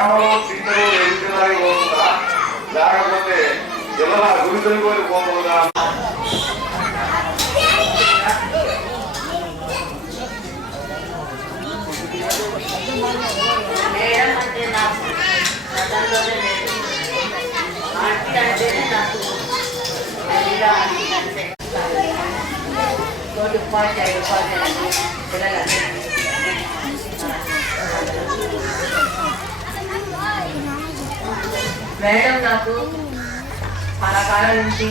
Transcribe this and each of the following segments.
కేవలం టీచరు ఎదుగుదలకి పోతుందా లేకపోతే జిల్లా గురుతులు కూడా పోతుందా? మేడం నాకు చాలా కాలం నుంచి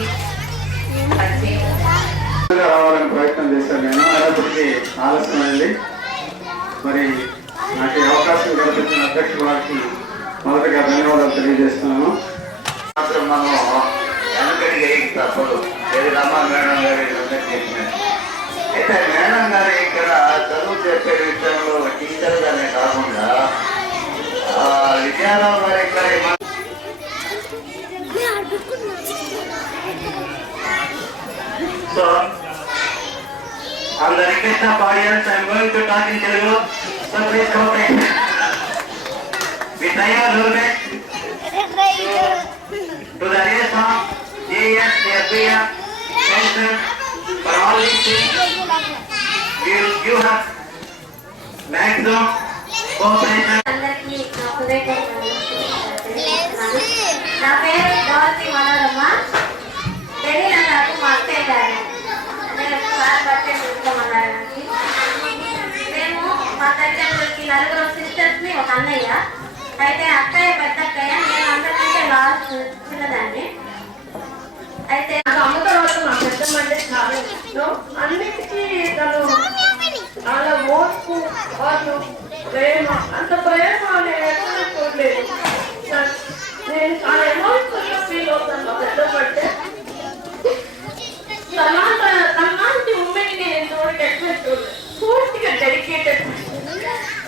రావాలని ప్రయత్నం చేశాను. నేను అయినప్పటికీ ఆలస్యమైంది. మరి నాకు ఈ అవకాశం కల్పించిన అధ్యక్షుల వారికి మొదటగా ధన్యవాదాలు తెలియజేస్తున్నాను. మాత్రం మనం వెనకడికి తప్పదు. ఏది రమ్మా మేడం గారి చేసినట్టు అయితే మేడం గారు ఇక్కడ చదువు చెప్పే విషయంలో టీచర్గానే కాకుండా విద్యారావు గారి ఇక్కడ So, on the request of audience, I am going to talk in Telugu. So please cooperate. We try our little bit to the race of JS, FBR, Pension, for all these things. We will give her maximum cooperation. నా పేరు గౌరతి మనోరమ్మ. తెలియదు నాకు మా అక్కయ్య గారు. నేను sir బట్టే చూసుకోమన్నారు. మేము మా తల్లిదండ్రులకి నలుగురు సిస్టర్స్ని ఒక అన్నయ్య. అయితే అక్కయ్య పెద్ద అక్కయ్య, నేను అందరికంటే లాస్ట్ చిన్నదాన్ని. అయితే నాకు అమ్మ తర్వాత మా పెద్దమ్మంటే చాలా ఇష్టం. అన్నిటికీ తను చాలా ఓర్పు, వాళ్ళు ప్రేమ, అంత ప్రేమ నేను ఎక్కడ చూడలేదు. నేను చాలా ఎమోషనల్గా ఫీల్ అవుతాను మా పెద్దమ్మంటే. తనలాంటి ఉమ్మెని నేను ఎంతవరకు ఎక్స్పెక్ట్ చూడలేదు. పూర్తిగా డెడికేటెడ్.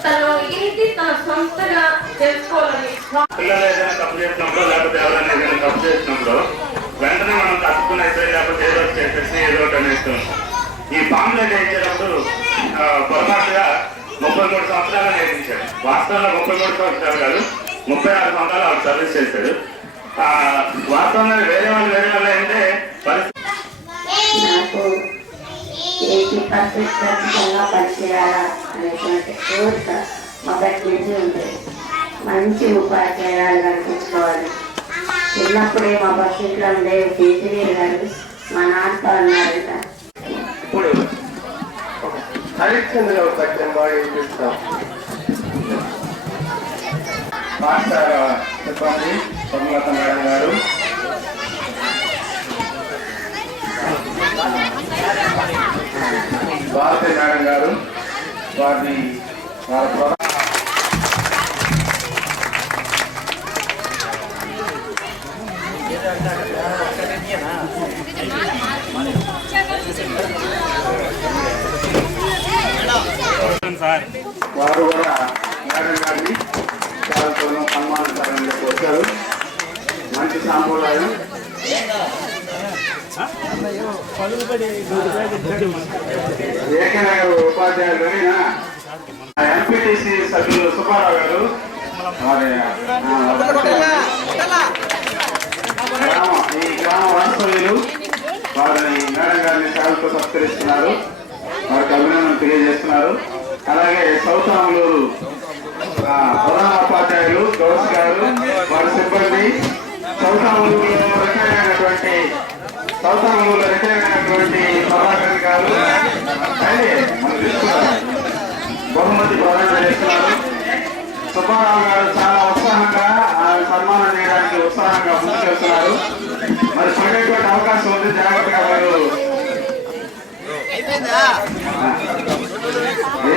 తను ఏంటి తన సొంతగా తెలుసుకోవాలని పిల్లలు ఏదైనా తప్పు చేసినప్పుడు లేకపోతే ఎవరైనా ఏదైనా తప్పు చేసినప్పుడు వెంటనే మనం తప్పుకుని అయితే లేకపోతే ఏదో చేసేసి ఏదో ఒకటి అనేస్తాం. ఈ పాంప్లెట్ ఇచ్చేటప్పుడు పొరపాటుగా 33 సంవత్సరాలు నేర్పించాడు. వాస్తవంలో 33 సంవత్సరాలు కాదు, 36 సంవత్సరాలు ఆవిడ సర్వీస్ చేశాడు. వాస్తవంగా వేరే వాళ్ళు అయితే నాకు 80% ఖచ్చితంగా పనిచేయాలా అనేటువంటి కోరిక మొదటి నుంచి ఉంటుంది. మంచి ఉపాధ్యాయులు కనిపించుకోవాలి. చిన్నప్పుడే మా బస్సులో ఉండే టీచర్ గారు మా నాన్నతో అన్నారంట. ఇప్పుడు హరిశ్చంద్ర సత్యం బాగా చూపిస్తాం. మాస్టర్ చెప్పండి పద్మలత మేడం గారు. భారతి మేడం గారు వారిని వారి వారు కూడా మేడం గారిని చాలా సన్మానించాలని వచ్చారు. మంచి సాంప్రదాయం. ఏకనగర్ ఉపాధ్యాయులు ఎంపీటీసీ సభ్యులు సుబ్బారావు గారు ఈ గ్రామ వాస్తవ్యులు వారిని మేడం గారిని సేవలతో సత్కరిస్తున్నారు. వారికి అభినందనలు తెలియజేస్తున్నారు. అలాగే సౌతాంలూరు ప్రధాన ఉపాధ్యాయులు గౌస్ గారు, వారి సిబ్బంది, సౌతాంలూరులో రిటైర్ అయినటువంటి ప్రభాకర్ గారు బహుమతి ప్రదానం చేస్తున్నారు. సుబ్బారావు గారు చాలా ఉత్సాహంగా సన్మానం చేయడానికి ఉత్సాహంగా ముందుకెళ్తున్నారు. మరి పడేటువంటి అవకాశం ఉంది, జాగ్రత్తగా వారు ఏ